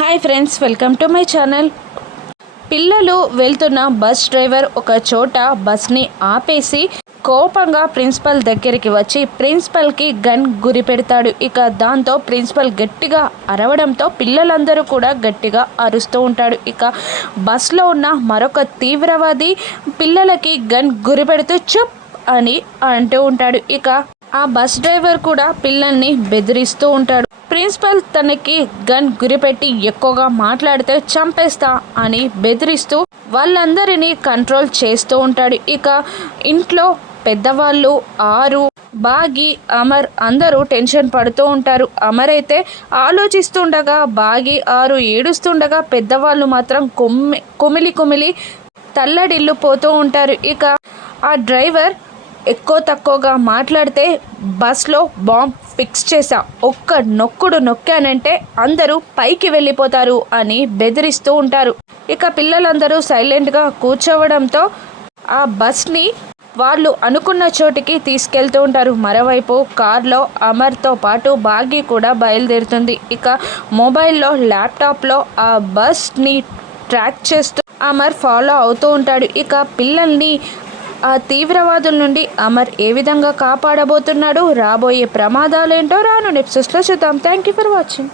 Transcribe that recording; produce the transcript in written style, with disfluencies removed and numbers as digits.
Hi friends, welcome to my channel. పిల్లలు వెళ్తున్న bus driver ఒక చోట బస్ని ఆపేసి కోపంగా ప్రిన్సిపల్ దగ్గరికి వచ్చి ప్రిన్సిపల్కి గన్ గురి పెడతాడు. ఇక దాంతో ప్రిన్సిపల్ గట్టిగా అరవడంతో పిల్లలందరూ కూడా గట్టిగా అరుస్తూ ఉంటాడు. ఇక బస్లో ఉన్న మరొక తీవ్రవాది పిల్లలకి గన్ గురి పెడుతూ చుప్ అని అంటూ ఉంటాడు. ఇక ఆ బస్ డ్రైవర్ కూడా పిల్లల్ని బెదిరిస్తూ ఉంటాడు. ప్రిన్సిపల్ తనకి గన్ గురిపెట్టి ఎక్కువగా మాట్లాడితే చంపేస్తా అని బెదిరిస్తూ వాళ్ళందరినీ కంట్రోల్ చేస్తూ ఉంటాడు. ఇక ఇంట్లో పెద్దవాళ్ళు ఆరు, బాగి, అమర్ అందరూ టెన్షన్ పడుతూ ఉంటారు. అమర్ అయితే ఆలోచిస్తుండగా, బాగి, ఆరు ఏడుస్తుండగా పెద్దవాళ్ళు మాత్రం కుమిలి తల్లడిల్లు పోతూ ఉంటారు. ఇక ఆ డ్రైవర్ ఎక్కువ తక్కువగా మాట్లాడితే బస్లో బాంబ్ ఫిక్స్ చేశా, ఒక్క నొక్కుడు నొక్కానంటే అందరూ పైకి వెళ్ళిపోతారు అని బెదిరిస్తూ ఉంటారు. ఇక పిల్లలందరూ సైలెంట్గా కూర్చోవడంతో ఆ బస్ని వాళ్ళు అనుకున్న చోటికి తీసుకెళ్తూ ఉంటారు. మరోవైపు కార్లో అమర్తో పాటు బాగి కూడా బయలుదేరుతుంది. ఇక మొబైల్లో, ల్యాప్టాప్లో ఆ బస్ని ట్రాక్ చేస్తూ అమర్ ఫాలో అవుతూ ఉంటాడు. ఇక పిల్లల్ని ఆ తీవ్రవాదుల నుండి అమర్ ఏ విధంగా కాపాడబోతున్నాడు, రాబోయే ప్రమాదాలేంటో రాను ఎపిసోడ్స్లో చూద్దాం. Thank you for watching.